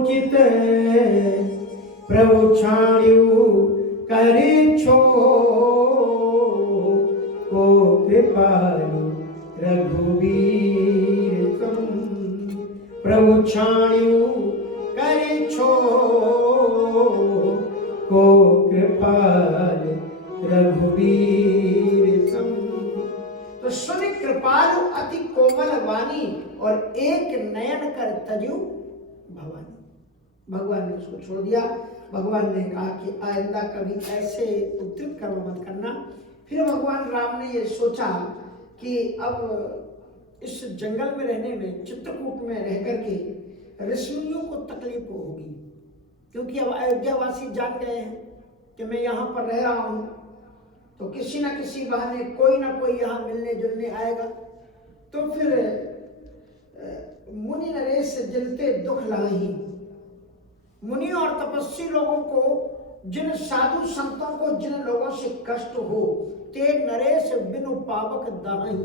उचित प्रभु छाण्यु करी छो को कृपालु रघुवीर तुम। प्रभु छाण्यु करी छो को कृपाल रघुवीर तुम। तो सुन कृपालु अति कोमल वाणी और एक नयन कर तजु भवानी। भगवान ने उसको छोड़ दिया। भगवान ने कहा कि आइंदा कभी ऐसे उद्धृत कर्म मत करना। फिर भगवान राम ने ये सोचा कि अब इस जंगल में रहने में, चित्रकूट में रह करके ऋषियों को तकलीफ होगी, क्योंकि अब अयोध्यावासी जान गए हैं कि मैं यहाँ पर रह रहा हूँ, तो किसी न किसी बहाने कोई ना कोई यहाँ मिलने जुलने आएगा। तो फिर मुनि नरेश जलते दुख लाही। मुनि और तपस्वी लोगों को, जिन साधु संतों को जिन लोगों से कष्ट हो, ते नरेश बिनु पावक दाही।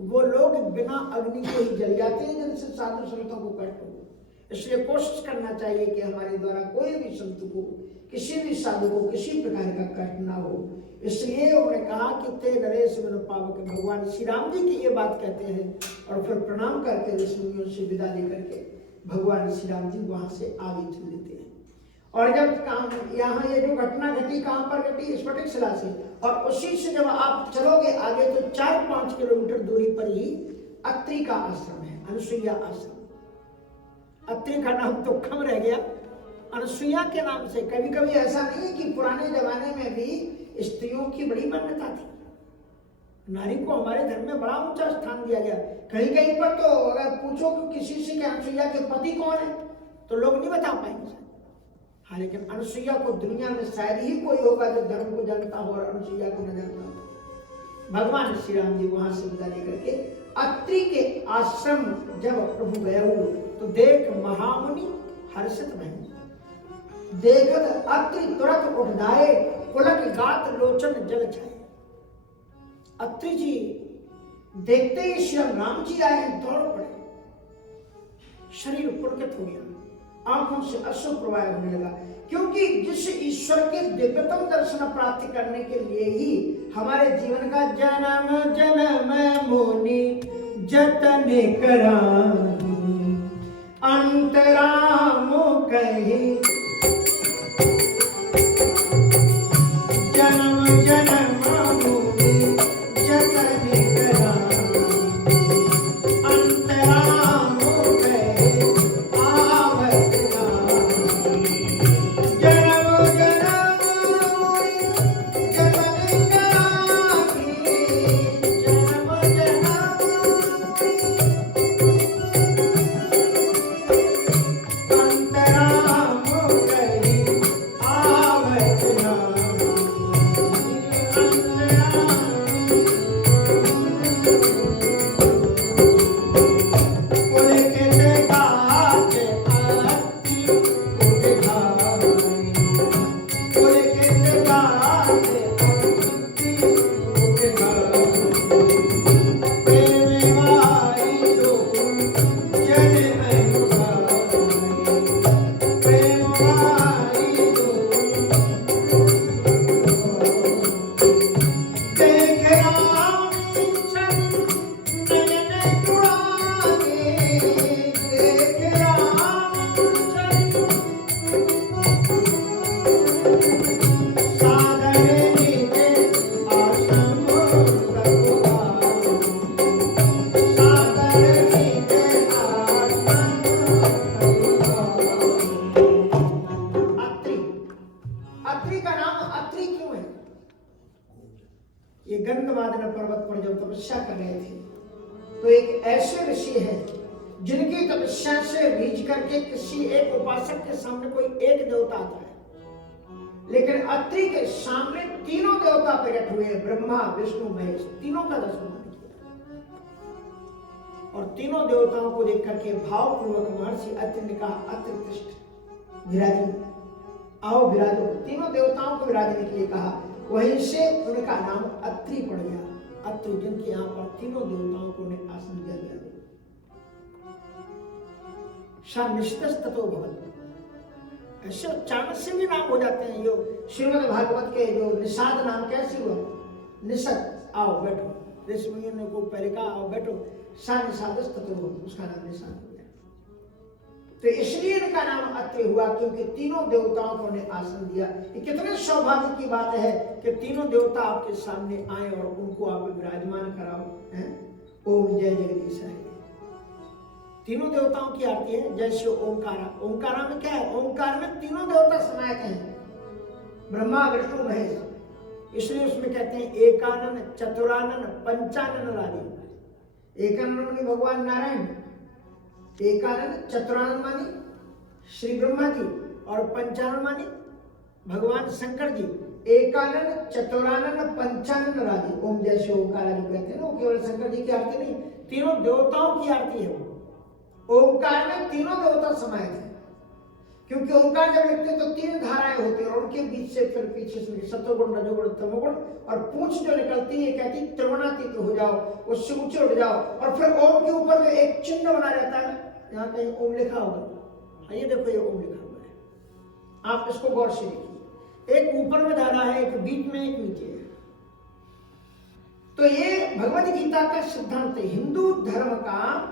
वो लोग बिना अग्नि के ही जल जाते हैं जिनसे साधु संतों को कष्ट हो। इसलिए कोशिश करना चाहिए कि हमारे द्वारा कोई भी संत को, किसी भी साधु को किसी प्रकार का कष्ट ना हो। इसलिए उन्होंने कहा कि ते नरेश बिनु पावक। भगवान श्री राम जी की ये बात कहते हैं और फिर प्रणाम करके ऋषियों से विदा लेकर के भगवान श्री राम जी वहां से आगे चल लेते हैं। और जब यहाँ ये जो घटना घटी, कहाँ पर घटी? स्फटिक शिला से। और उसी से जब आप चलोगे आगे तो 4-5 किलोमीटर दूरी पर ही अत्रि का आश्रम है, अनुसुईया आश्रम। अत्रि का नाम तो कम रह गया, अनुसुईया के नाम से। कभी कभी ऐसा नहीं है कि पुराने जमाने में भी स्त्रियों की बड़ी मान्यता थी। नारी को हमारे धर्म में बड़ा ऊंचा स्थान दिया गया। कहीं कहीं पर तो अगर पूछो कि किसी से कि अनुसुईया के पति कौन है, तो लोग नहीं बता पाएंगे। हाँ, लेकिन अनुसुईया को दुनिया में शायद ही कोई होगा जो धर्म को जानता हो और अनुसुईया को न जानता हो। भगवान श्री राम जी वहां से विदा लेकर के अत्रि के आश्रम जब प्रभु गए हो, तो देख महामुनि हर्षित भय। देखत अत्रि तुरंत उठ जाए, पुलक गात लोचन जल छाए। अत्रि जी देखते ही श्री राम जी आए, दौड़ पड़े। शरीर पुलकित हो गया, आंखों से अश्रु प्रवाह होने लगा, क्योंकि जिस ईश्वर के दिव्यतम दर्शन प्राप्त करने के लिए ही हमारे जीवन का जन्म जन्म मुनि जतन कराही, अंतराम कही जन्म जन्म मुनि जतन कराही, अंतराम कही आवत नाही। जन्म जन्म मुनि जतन कराही, जन्म जन्म अंतराम कही आवत नाही। ये गंधमादन पर्वत पर जब तपस्या कर रहे थे, तो एक ऐसे ऋषि है जिनकी तपस्या से रीझ करके किसी एक उपासक के सामने कोई एक देवता आता है, लेकिन अत्रि के सामने तीनों देवता प्रकट हुए, ब्रह्मा विष्णु महेश, तीनों का दर्शन किया। और तीनों देवताओं को देख करके भावपूर्वक महर्षि अत्रि ने कहा, अत्रि तिष्ठ, विराजी, आओ विराजो। तीनों देवताओं को विराजने के लिए कहा, वहीं से उनका नाम अत्रि पड़ गया। अत्रि, जिनके यहाँ पर तीनों देवताओं को आसन दिया गया। सा निष्ठस्ततो भवति, ऐसे उच्चारण से भी नाम हो जाते हैं। जो श्रीमद् भागवत के जो निषाद नाम कैसे हुआ, निषद, आओ बैठो, ऋषि मुनियों ने को पहले कहा आओ बैठो, सा निषादस ततो, उसका नाम निषाद हो गया। तो इसलिए इनका नाम अत्रि हुआ, क्योंकि तीनों देवताओं को उन्हें आसन दिया। ये कितने सौभाग्य की बात है कि तीनों देवता आपके सामने आए और उनको आप विराजमान कराओ, हैं? ओम जय जगदीश हरे। तीनों देवताओं की आरती है, जैसे ओंकारा। ओंकारा में क्या है, ओंकार में तीनों देवता समाये हैं, ब्रह्मा विष्णु महेश। इसलिए उसमें कहते हैं एकानन चतुरानन पंचानन रानी। एकानन मानी भगवान नारायण, एकानन चतुरानन मानी श्री ब्रह्मा जी, और पंचानन मानी भगवान शंकर जी। एकानन चतुरानन पंचानन राजी। ओम जैसे ओंकारा जो कहते हैं ना, वो केवल शंकर जी की आरती नहीं, तीनों देवताओं की आरती है वो। ओंकार में तीनों देवता समाये थे, क्योंकि ओंकार जब लिखते हैं तो तीन धाराएं होती हैं, और उनके बीच से फिर पीछे से सत्वगुण रजोगुण तमोगुण, और पूंछ जो निकलती है कहती है त्रिगुणातीत हो जाओ, उससे ऊंचे उठ जाओ। और फिर ओम के ऊपर में एक चिन्ह बना रहता है, यहाँ कहीं ओम लिखा होगा, ये देखो ये ओम लिखा हुआ है, आप इसको गौर से देखिए। एक ऊपर में धारा है, एक बीच में, एक नीचे है। तो ये भगवद गीता का सिद्धांत है, हिंदू धर्म का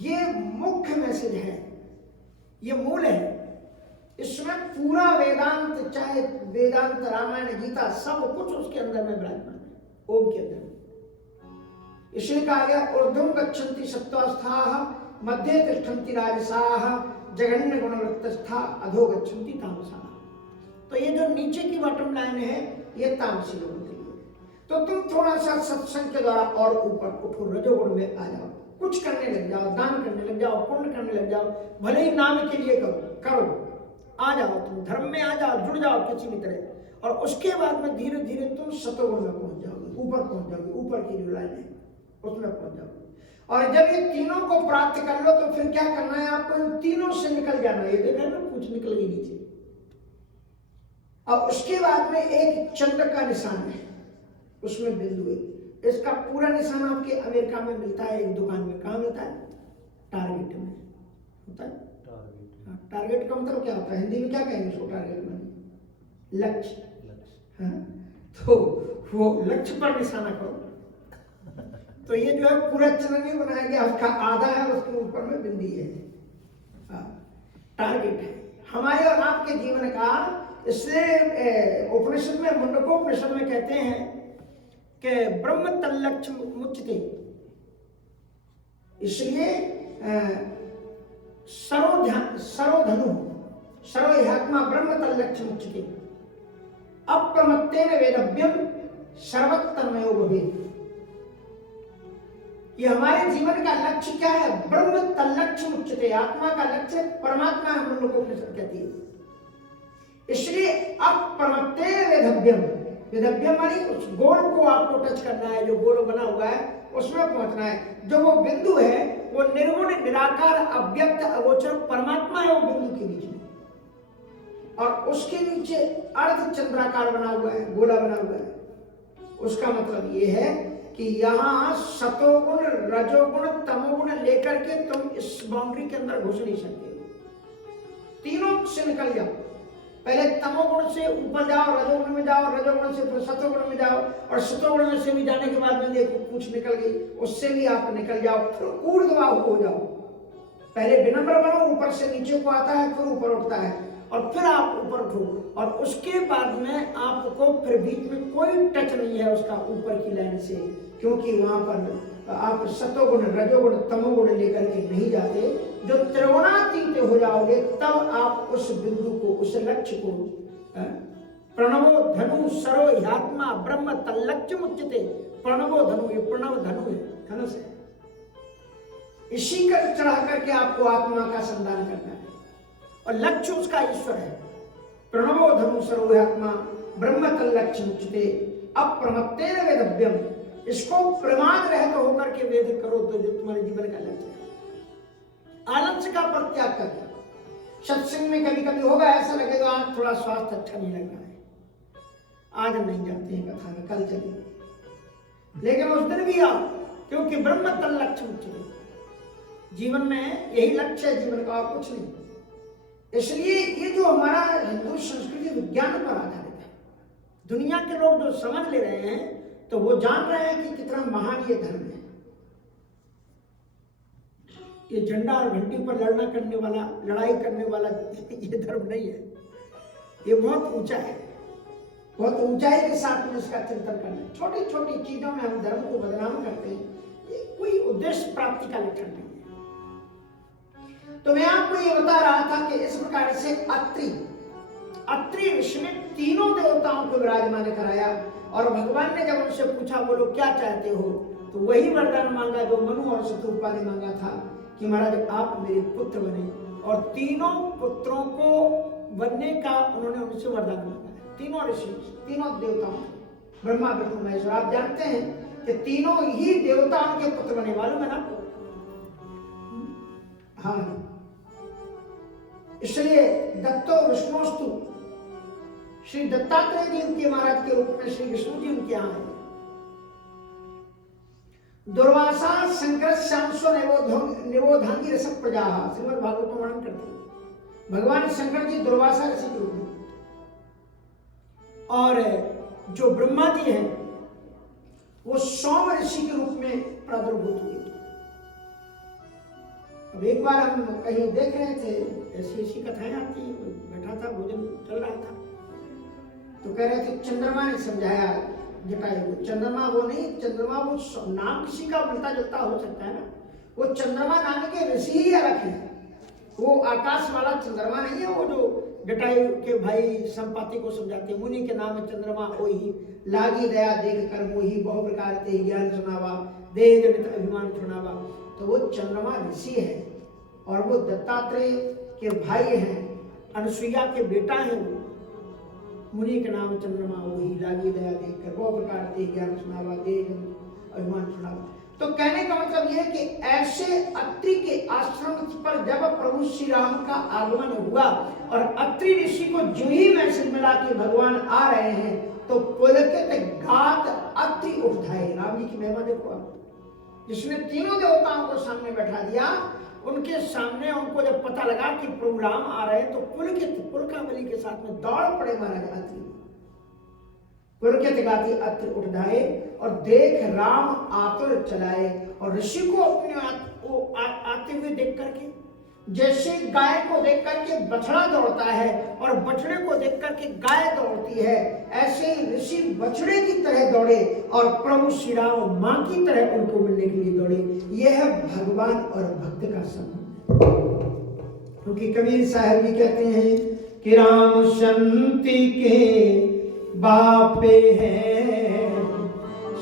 ये मुख्य मैसेज है, ये मूल है। इसमें पूरा वेदांत, चाहे वेदांत रामायण गीता, सब कुछ उसके अंदर में विराजमान है, ओम के अंदर। इसलिए कहा गया ऊर्ध्वं गच्छन्ति सत्त्वास्थाः मध्ये तिष्ठन्ति राजसाः जघन्य गुणवृत्तस्थाः अधो गच्छन्ति तामसाः। तो ये जो नीचे की बॉटम लाइन है, ये तामसी लोगों के लिए। तो तुम थोड़ा सा सत्संग के द्वारा और ऊपर उठो, रजोगुण में आ जाओ, कुछ करने लग जाओ, दान करने लग जाओ, पुण्य करने लग जाओ, भले ही नाम के लिए करो, आ जाओ, तुम धर्म में आ जाओ, जुड़ जाओ किसी भी तरह। और उसके बाद में धीरे धीरे तुम सतोगुण में पहुंच जाओगे, ऊपर पहुंच जाओगे, ऊपर की जो लाइन है उसमें पहुंच जाओगे। और जब ये तीनों को प्राप्त कर लो तो फिर क्या करना है आपको, इन तीनों से निकल जाना है। ये देखा ना, पूंछ निकल गई नीचे। और उसके बाद में एक चंद्र का निशान है, उसमें बिंदु है। इसका पूरा निशान आपके अमेरिका में मिलता है, एक दुकान में। कहाँ मिलता है? टारगेट में होता है। टारगेट का मतलब क्या होता है, हिंदी में क्या कहेंगे उसको? टारगेट में लक्ष्य। हाँ, तो वो लक्ष्य पर निशाना करो। तो ये जो है पूरा चंद्र नहीं बनाया गया, उसका आधा है, उसके ऊपर में बिंदी है। टारगेट है हमारे और आपके जीवन का। इसलिए उपनिषद में, मुंडकोपनिषद में कहते हैं कि ब्रह्म तल्लक्ष्य मुच्यते। इसलिए सरोधनु सरोह्यात्मा ब्रह्म तल्लक्ष्य मुच्यते अप्रमत्तेन वेदव्यम सर्वतन्मयो भवेत्। ये हमारे जीवन का लक्ष्य क्या है? ब्रह्म तल्लक्ष्य मुच्यते, आत्मा का लक्ष्य परमात्मा है, हम लोगों को उपनिषद कहती है। इसलिए अप्रमत्तेन वेदव्यम, वेदव्यम मानी उस गोल को आपको टच करना है, जो गोल बना हुआ है उसमें पहुंचना है। जो वो बिंदु है वो निर्गुण निराकार अव्यक्त अगोचर परमात्मा है, वो बिंदु के बीच में। और उसके नीचे अर्ध चंद्राकार बना हुआ है, गोला बना हुआ है। उसका मतलब ये है कि यहाँ सतोगुण रजोगुण तमोगुण लेकर के तुम इस बाउंड्री के अंदर घुस नहीं सकते। तीनों से निकल जाओ, पहले तमोगुण से ऊपर जाओ, रजोगुण में जाओ, रजोगुण से फिर सतोगुण में जाओ, और सतोगुण में से भी जाने के बाद में देखो पूंछ निकल गई, उससे भी आप निकल जाओ, फिर ऊर्ध्वबाहु हो जाओ। पहले विनम्र बनो, ऊपर से नीचे को आता है, फिर ऊपर उठता है, और फिर आप ऊपर उठो। और उसके बाद में आपको फिर बीच में कोई टच नहीं है उसका ऊपर की लाइन से, क्योंकि वहां पर आप सतोगुण रजोगुण तमोगुण लेकर के नहीं जाते। जो त्रिगुणातीत हो जाओगे तब आप उस बिंदु को, उस लक्ष्य को, प्रणवो धनु सरो ह्यात्मा ब्रह्म तल्लक्ष्य मुच्यते। प्रणवो धनु, ये प्रणव धनु है, धनुष है। इसी का चढ़ा करके आपको आत्मा का संधान करना है, और लक्ष्य उसका ईश्वर है। प्रणवो धनु सरो ह्यात्मा ब्रह्म तल्लक्ष्य मुच्यते अप्रमत्तेन वेदव्यम। इसको प्रमाद रहित होकर के वेद करो तो जो तुम्हारे जीवन का लक्ष्य है। आलस्य का परित्याग करके सत्संग में कभी कभी होगा ऐसा लगेगा आज थोड़ा स्वास्थ्य अच्छा नहीं लग रहा है, आज नहीं जाते हैं कथा में, कल चलेंगे, लेकिन उस दिन भी आओ, क्योंकि ब्रह्म तल्लक्ष्य मुच्यते। जीवन में यही लक्ष्य है जीवन का, और कुछ नहीं। इसलिए ये जो हमारा हिंदू संस्कृति विज्ञान पर आधारित है, दुनिया के लोग जो समझ ले रहे हैं तो वो जान रहे हैं कि कितना महान ये धर्म है। ये झंडा और घंटी पर लड़ाई करने वाला ये धर्म नहीं है। ये बहुत ऊंचा है, बहुत ऊंचाई के साथ में इसका चिंतन करना है। छोटी छोटी चीजों में हम धर्म को बदनाम करते हैं, ये कोई उद्देश्य प्राप्ति का लक्षण नहीं है। तो मैं आपको ये बता रहा था कि इस प्रकार से अत्रि ऋषि ने तीनों देवताओं को विराजमान कराया और भगवान ने जब उनसे पूछा बोलो क्या चाहते हो, तो वही वरदान मांगा जो मनु और शत्रुपा ने मांगा था कि महाराज आप मेरे पुत्र बने। और तीनों पुत्रों को बनने का उन्होंने उनसे वरदान मांगा। तीनों ऋषि, तीनों देवताओं, ब्रह्मा विष्णु महेश्वर, आप जानते हैं कि तीनों ही देवताओं के पुत्र बने, मालूम है ना आपको? हाँ, इसलिए दत्तो विष्णुस्तु, श्री दत्तात्रेय जी उनके महाराज के रूप में श्री विष्णु जी उनके यहाँ हैं। दुर्वासा शंकर श्यामसो निबोधांगी रस प्रजा, श्रीमद् भागवत में वर्णन करते हैं। भगवान शंकर जी दुर्वासा ऋषि के रूप में, और जो ब्रह्मा जी हैं वो सोम ऋषि के रूप में प्रादुर्भूत हुए। अब एक बार हम कहीं देख रहे थे, ऐसी कथाएं आती हैं, बैठा था, भोजन चल रहा था, तो कह रहे थे चंद्रमा ने समझाया जटायु को। चंद्रमा वो नहीं, चंद्रमा वो नाम किसी का मिलता जुलता हो सकता है ना, वो चंद्रमा नाम के ऋषि ही अलग है, वो आकाश वाला चंद्रमा नहीं है। वो जो जटायु के भाई संपाति को समझाते हैं, मुनि के नाम चंद्रमा होई, लागी दया देख कर मोही, बहु प्रकार ते ज्ञान सुनावा, देह जनित अभिमान सुनावा। तो वो चंद्रमा ऋषि है और वो दत्तात्रेय के भाई हैं, अनुसुईया के बेटा हैं। वो मुनि के नाम चंद्रमा वही, लागी दया देख कर बहु प्रकार ते ज्ञान सुनावा, देह जनित अभिमान सुनावा। तो कहने का मतलब यह है कि ऐसे अत्रि के आश्रम पर जब प्रभु श्री राम का आगमन हुआ और अत्रि ऋषि को जो ही मैसेज मिला कि भगवान आ रहे हैं, तो पुलकित घात अत्रि उठाए। राम जी की महिमा देखो आप, जिसने तीनों देवताओं को सामने बैठा दिया, उनके सामने उनको जब पता लगा कि प्रभु राम आ रहे हैं, तो पुलकावली के साथ में दौड़ पड़े महाराज अत्रि। पुलकित गाती अत्रि उठाए और देख राम आतुर चलाए। और ऋषि को अपने आते हुए देख करके, जैसे गाय को देख करके बछड़ा दौड़ता है और बछड़े को देख करके गाय दौड़ती है, ऐसे ही ऋषि बछड़े की तरह दौड़े और प्रभु श्री राम मां की तरह उनको मिलने के लिए दौड़े। यह है भगवान और भक्त का संबंध। क्योंकि कबीर साहब भी कहते हैं कि राम संति के बापे हैं,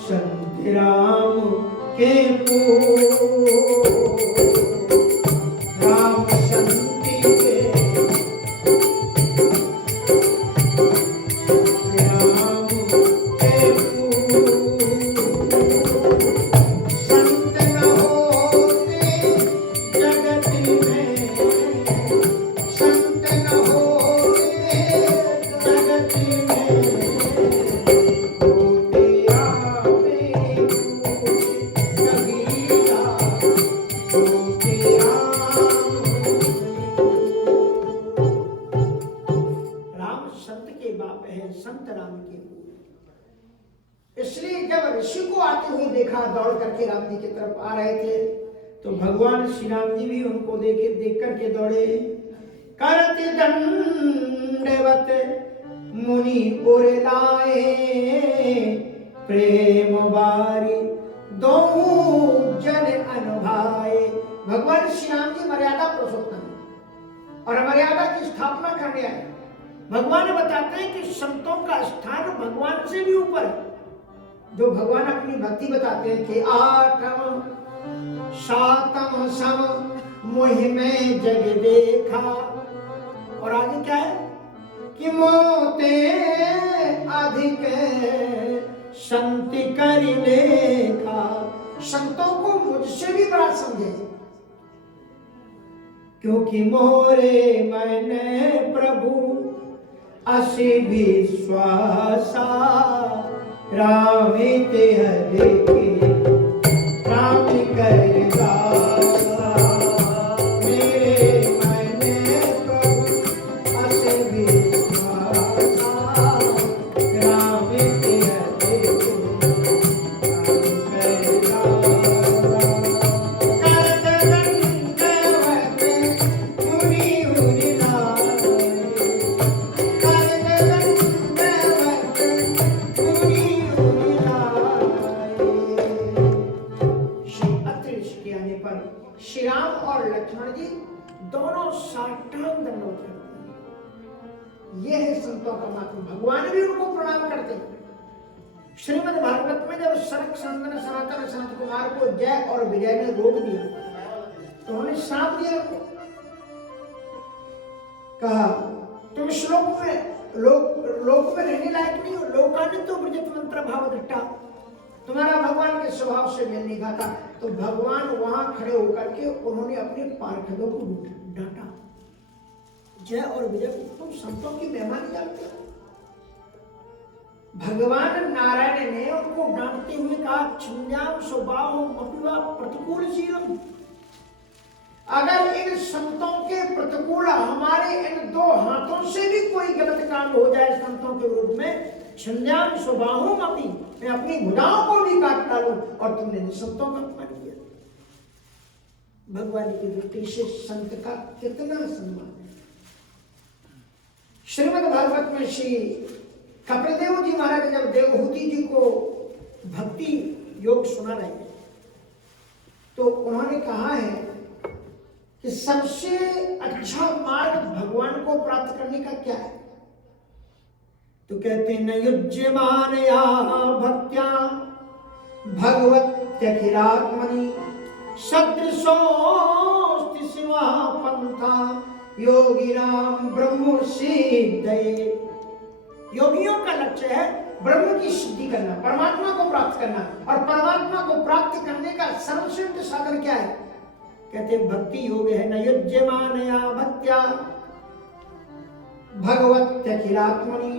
संत राम के राम संति के राम के संत न होते जगत में, संत न होते जगत में, होते आपे कबीरा, होते राम संत के बाप है, संत राम के। इसलिए जब ऋषि को आते हुए देखा, दौड़ करके राम जी की तरफ आ रहे थे, तो भगवान श्री राम जी भी उनको देख करके दौड़े। करति दंडवत मुनि और लाए, प्रेम बारी दो जन अनुभाए। भगवान श्री राम जी मर्यादा पुरुषोत्तम है और मर्यादा की स्थापना करने आए। भगवान बताते हैं कि संतों का स्थान भगवान से भी ऊपर है। जो भगवान अपनी भक्ति बताते हैं कि आठम सातम सम मोहि में जग देखा, और आगे क्या है कि मोते अधिक संत कर लेखा। संतों को मुझसे भी बड़ा समझे, क्योंकि मोरे मैंने प्रभु असी विश्वासा, राम ते हरे के राम कर दासा। मेरे मैंने प्रभु साष्टांग दंडवत करते हैं। यह है संतों का महात्मा, भगवान भी उनको प्रणाम करते हैं। श्रीमद् भागवत में जब सनक सनंदन सनातन सनत कुमार को जय और विजय ने रोक दिया तो उन्होंने श्राप दिया उनको, कहा तुम श्लोक में लोक में रहने लायक नहीं हो, लोकान्य तो ब्रजत मंत्र भाव दृष्टा, तुम्हारा भगवान के स्वभाव से मेल नहीं खाता। तो भगवान वहां खड़े होकर के उन्होंने अपने पार्षदों को डांटा, जय और विजय को तुम संतों की महिमा नहीं जानते हो। भगवान नारायण ने उनको डांटते हुए कहा छिन्याम स्वभाव मपिवा प्रतिकूलशीलम, अगर इन संतों के प्रतिकूल हमारे इन दो हाथों से भी कोई गलत काम हो जाए संतों के विरुद्ध में, छिन्याम स्वभाव मपी, मैं अपनी भुजाओं को भी काट डालूं, और तुमने संतों का अपमान किया। भगवान की दृष्टि से संत का कितना सम्मान है। श्रीमद् भागवत में श्री कपिल देव जी महाराज जब देवहूति जी को भक्ति योग सुना रहे हैं तो उन्होंने कहा है कि सबसे अच्छा मार्ग भगवान को प्राप्त करने का क्या है। तो कहते हैं न युज्यमानया भक्त्या भगवत्यखिलात्मनि सदृशोऽस्ति शिवा पंथा योगिनां ब्रह्म सिद्धये। योगियों का लक्ष्य है ब्रह्म की सिद्धि करना, परमात्मा को प्राप्त करना, और परमात्मा को प्राप्त करने का सर्वश्रेष्ठ साधन क्या है। कहते हैं भक्ति योग है। न युज्यमानया भक्त्या भगवत्यखिलात्मनि,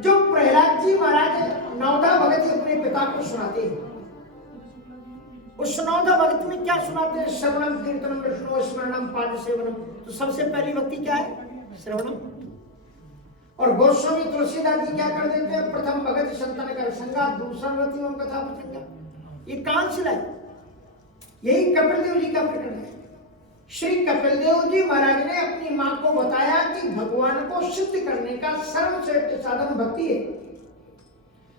जो प्रहलाद जी महाराज नवधा भगत अपने पिता को सुनाते हैं, उस नवधा भगत में क्या सुनाते हैं, श्रवणम कीर्तनम विष्णु स्मरणम पाद सेवनम। तो सबसे पहली भक्ति क्या है, श्रवणम। और गोस्वामी तुलसीदास जी क्या कर देते हैं, प्रथम भगत संतन कर संगा, दूसरा रति ओम कथा प्रसंगा। ये कहां से लाए, यही कपिल देव जी का प्रकरण है। श्री कपिल देव जी महाराज ने अपनी मां को बताया कि भगवान को सिद्ध करने का सर्वश्रेष्ठ साधन भक्ति है।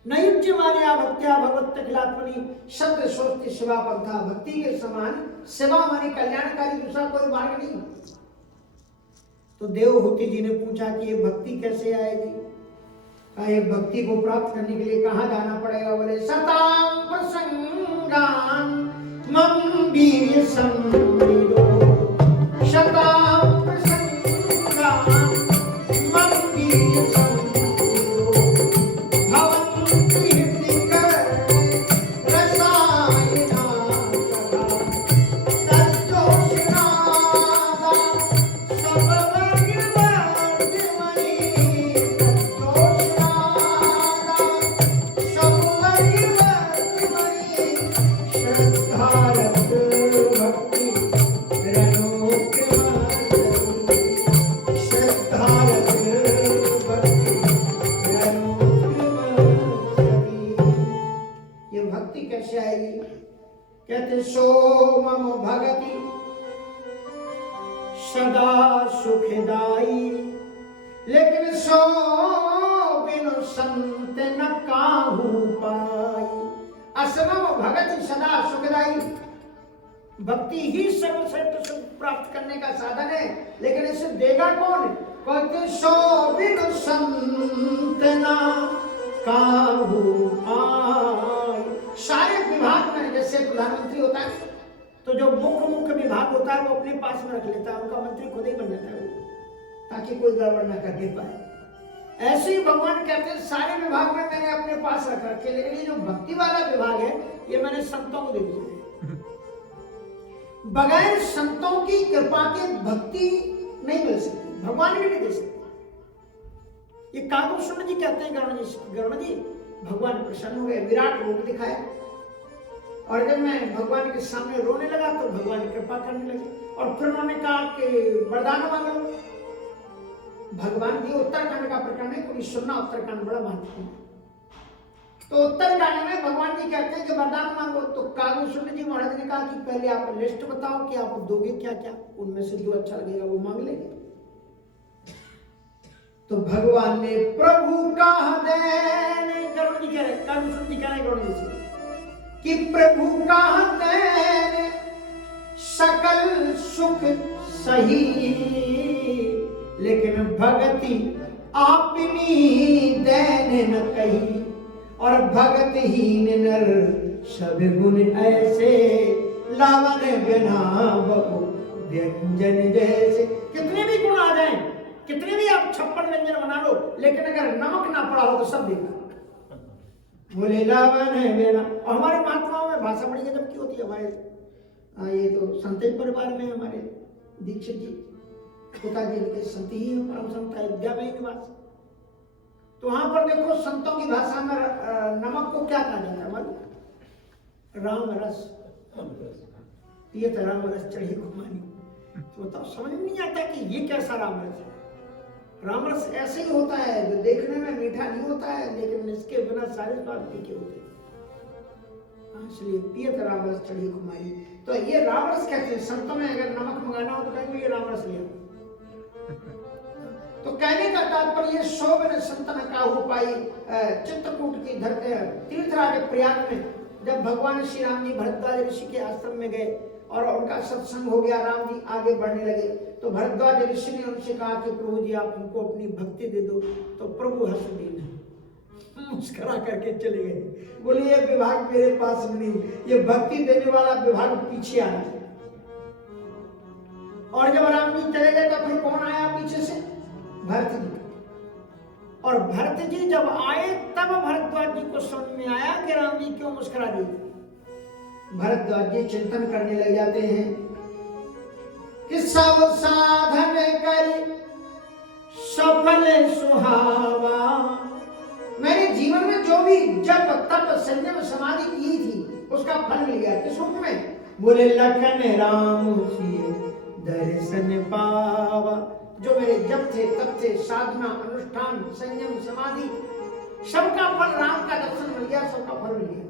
नयुज्यमानया भक्त्या भगवत्यखिलात्मनि सदृशोऽस्ति शिवा पंथा, भक्ति के समान शिवा माने कल्याणकारी दूसरा कोई मार्ग नहीं। तो देवहूति जी ने पूछा कि ये भक्ति कैसे आएगी। कहा ये भक्ति को प्राप्त करने के लिए कहाँ जाना पड़ेगा। बोले सतां प्रसंगान मम वीर्य संविदो, शतां प्रसंगान मम वीर्य संविदो, भवन्ति हृदिकर्णे रसायना तथा तज्जोषणादा कैसे आएगी। कहते सो मम भगति सदा सुखदाई, लेकिन सो बिनु संत न काहू पाई। असमम भगति सदा सुखदाई, भक्ति ही सर्वश्रेष्ठ सुख प्राप्त करने का साधन है, लेकिन इसे देगा कौन। कहते सो बिनु संत न काहू पाई। सारे विभाग में जैसे प्रधानमंत्री होता है तो जो मुख्य विभाग होता है वो अपने पास में रख लेता है, उनका मंत्री खुद ही बन जाता है वो, ताकि कोई गड़बड़ ना करने पाए। ऐसे ही भगवान कहते हैं सारे विभाग में मैंने अपने पास रख रखे, लेकिन ये जो भक्ति वाला विभाग है ये मैंने संतों को दे दिया है। बगैर संतों की कृपा के भक्ति नहीं मिल सकती, भगवान भी नहीं दे सकते। ये काकुशुंड जी कहते हैं गरुण जी भगवान प्रसन्न हो गए, विराट रूप दिखाया, और जब मैं भगवान के सामने रोने लगा तो भगवान कृपा करने लगे, और फिर उन्होंने कहा कि वरदान मांग लो। भगवान जी उत्तरकांड का प्रकरण है, क्योंकि सुनना उत्तरकांड बड़ा महत्वपूर्ण है। तो उत्तरकांड में भगवान जी कहते हैं कि वरदान मांगो। तो काकुशुंड जी महाराज ने कहा कि पहले आप लिस्ट बताओ कि आप दोगे क्या क्या, उनमें से जो अच्छा लगेगा वो मांग लेंगे। तो भगवान ने प्रभु कहा देन, गरुड़ जी कह रहे, काकुशुंड जी कह रहे गरुड़ जी से कि प्रभु कहा देन सकल सुख सही, भगति आपनी दैन न कही, और भगतहीन नर सब गुण ऐसे, लावन बिना बहु व्यंजन जैसे। कितने भी गुण आ जाएं, कितने भी आप 56 व्यंजन बना लो, लेकिन अगर नमक ना पड़ा हो तो सब बेकार। बोले लावन बिना। और हमारे महात्माओं में भाषा बड़ी गजब की होती है। हमारे ये तो संत परिवार में हमारे दीक्षित जी पिताजी के संत ही हैं, परम संत अयोध्या में निवास। तो वहां पर देखो संतों की भाषा में नमक को क्या कहा जाता है मालूम? राम रस। ये तो राम रस चढ़ी घुमानी। तो बताओ, समझ नहीं आता कि ये कैसा राम रस है। राम रस ऐसे ही होता है जो देखने में मीठा नहीं होता है, लेकिन इसके बिना सारे स्वाद फीके होते हैं। इसलिए पियत राम रस चढ़ी घुमाई। तो ये राम रस कहते हैं। संतों में अगर नमक मंगाना हो तो कहेंगे ये राम रस लिया। तो कहने का तात्पर्य, शोभन संतन का हो पाई चित्रकूट की धरती तीर्थराज प्रयाग में जब भगवान श्री राम जी भरद्वाज ऋषि के आश्रम में गए और उनका सत्संग हो गया, राम जी आगे बढ़ने लगे, तो भरद्वाज ऋषि ने उनसे कहा कि प्रभु जी आप हमको अपनी भक्ति दे दो। तो प्रभु हंस दिए, मुस्कुरा करके चले गए। बोले ये विभाग मेरे पास नहीं, ये भक्ति देने वाला विभाग पीछे आ रहा है। और जब राम जी चले गए तो फिर कौन आया पीछे से? भरत जी। और भरत जी जब आए तब भरद्वाज जी को समझ में आया कि राम जी क्यों मुस्कुरा दिए। भरद्वाज जी चिंतन करने लग जाते हैं कि सब साधन कर सफल सुहावा। मैंने जीवन में जो भी जप तप संयम समाधि की थी उसका फल मिल गया। किस रूप में? बोले लखन राम सिय दर्शन पावा। जो मेरे जप थे तप थे, साधना अनुष्ठान संयम समाधि, सबका फल राम का दर्शन मिल गया, सबका फल मिल गया।